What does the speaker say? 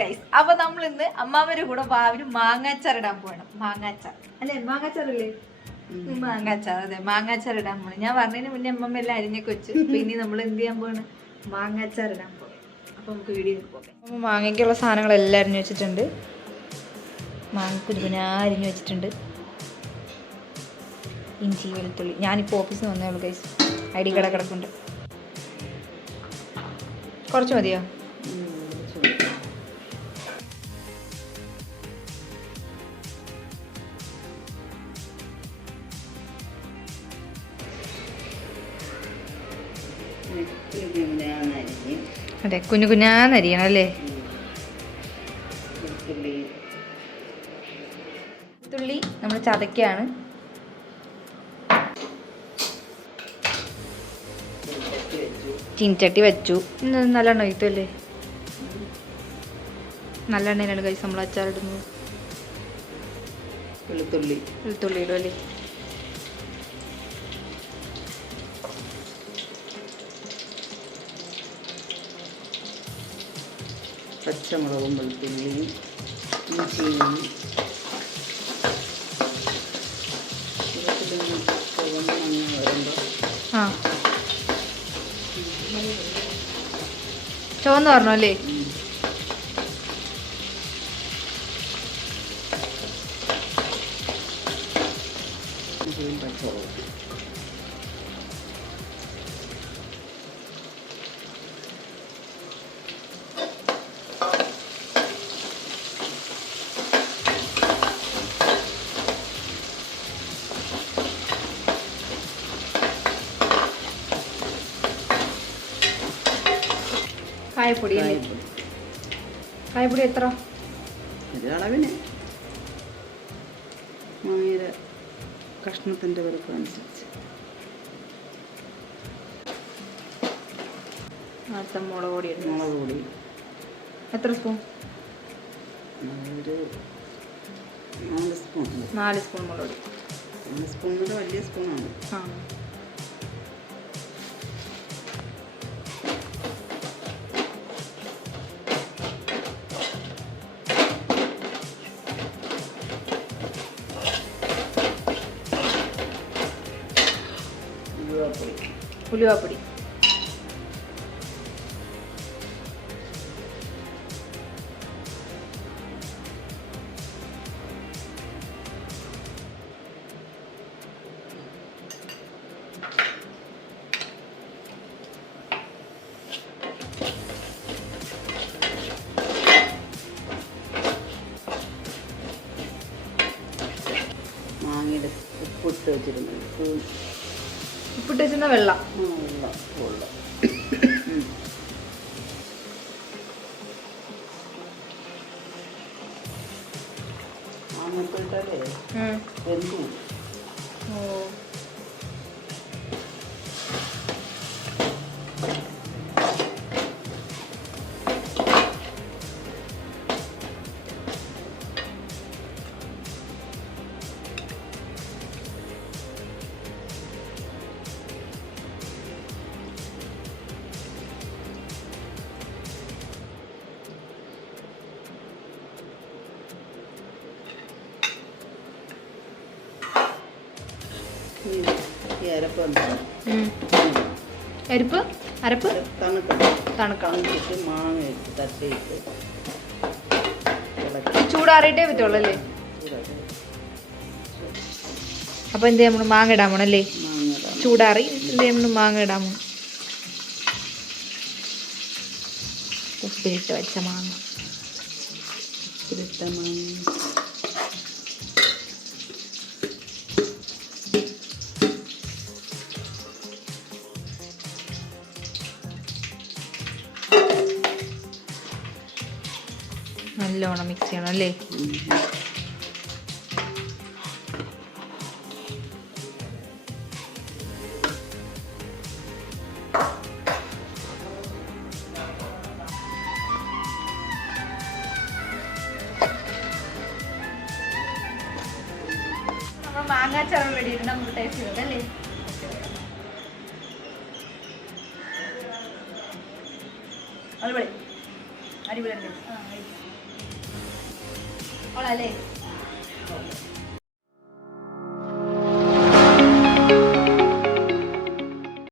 Guys, അപ്പൊ നമ്മൾ ഇന്ന് അമ്മാവരുടെ കൂടെ ഭാവിന് മാങ്ങാച്ചാർ ഇടാൻ പോകണം. മാങ്ങാച്ചാർ അല്ലേ? മാങ്ങാച്ചാറല്ലേ? മാങ്ങാച്ചാർ, അതെ, മാങ്ങാച്ചാർ ഇടാൻ പോകണം. ഞാൻ പറഞ്ഞതിന് മുന്നേ അമ്മമ്മ എല്ലാം അരിഞ്ഞൊക്കെ വെച്ചു. പിന്നെ നമ്മൾ എന്ത് ചെയ്യാൻ പോകണ്? മാങ്ങാച്ചാർ ഇടാൻ പോകണം. അപ്പൊ നമുക്ക് വീഡിയോ പോകാം. അപ്പൊ മാങ്ങയ്ക്കുള്ള സാധനങ്ങളെല്ലാം അരിഞ്ഞു വെച്ചിട്ടുണ്ട്. മാങ്ങ കുരുവിനാ അരിഞ്ഞു വെച്ചിട്ടുണ്ട്. ഇഞ്ചി, വെളുത്തുള്ളി. ഞാനിപ്പോൾ ഓഫീസിൽ വന്നേ ഉള്ളൂ ഗൈസ്. ഐ ഡി കാർഡ് കിടക്കുന്നുണ്ട്. കുറച്ച് മതിയോ? അതെ, കുഞ്ഞു കുഞ്ഞാന്നരിയണം അല്ലേ? വെളുത്തുള്ളി നമ്മൾ ചതയ്ക്കാണ്. ചീനിച്ചട്ടി വെച്ചു. നല്ലെണ്ണ ഒഴിക്കല്ലേ? നല്ലെണ്ണയിലാണ് കൈസ് നമ്മൾ അച്ചാറിടുന്നത്. വെളുത്തുള്ളി ഇടും അല്ലേ? പച്ചമുളകും വെളുത്തുള്ളിയും ഇഞ്ചിയും ചുവന്ന് പറഞ്ഞോ അല്ലേ? കായപ്പൊടി അല്ലേ? കായപ്പൊടി എത്ര? അളവിന് മാങ്ങയുടെ കഷ്ണത്തിൻ്റെ വലുപ്പമനുസരിച്ച്. മുളക് പൊടി എത്ര സ്പൂൺ? ഒരു 4 സ്പൂൺ. 4 സ്പൂൺ മുളക് പൊടി. 4 സ്പൂൺ വലിയ സ്പൂണാണ്. ആ, ഉലുവാപ്പൊടി. മാങ്ങയുടെ ഉപ്പിട്ട് വെച്ചിരുന്നത്. ഉപ്പിട്ട് വെച്ചിരുന്ന വെള്ളം. മാങ്ങപ്പിട്ടാലേ എന്തു അരപ്പ് തണുക്കണം. മാങ്ങ തട്ടിയിട്ട് ചൂടാറിയിട്ടേ പറ്റുള്ളൂ അല്ലേ? അപ്പൊ എന്ത് നമ്മൾ മാങ്ങ ഇടാൻ പോണല്ലേ? ചൂടാറി എന്ത് നമ്മൾ മാങ്ങ ഇടാൻ പോണം. ഉപ്പിലിട്ട് വെച്ച മാങ്ങ. നല്ലോണം മിക്സ് ചെയ്യണം അല്ലേ? മാങ്ങാച്ചാറ് റെഡി ആയിട്ട് നമുക്ക് ടേസ്റ്റ് ചെയ്തത് അല്ലേ? അടിപൊളി അടിപൊളി. ഓളല്ലേ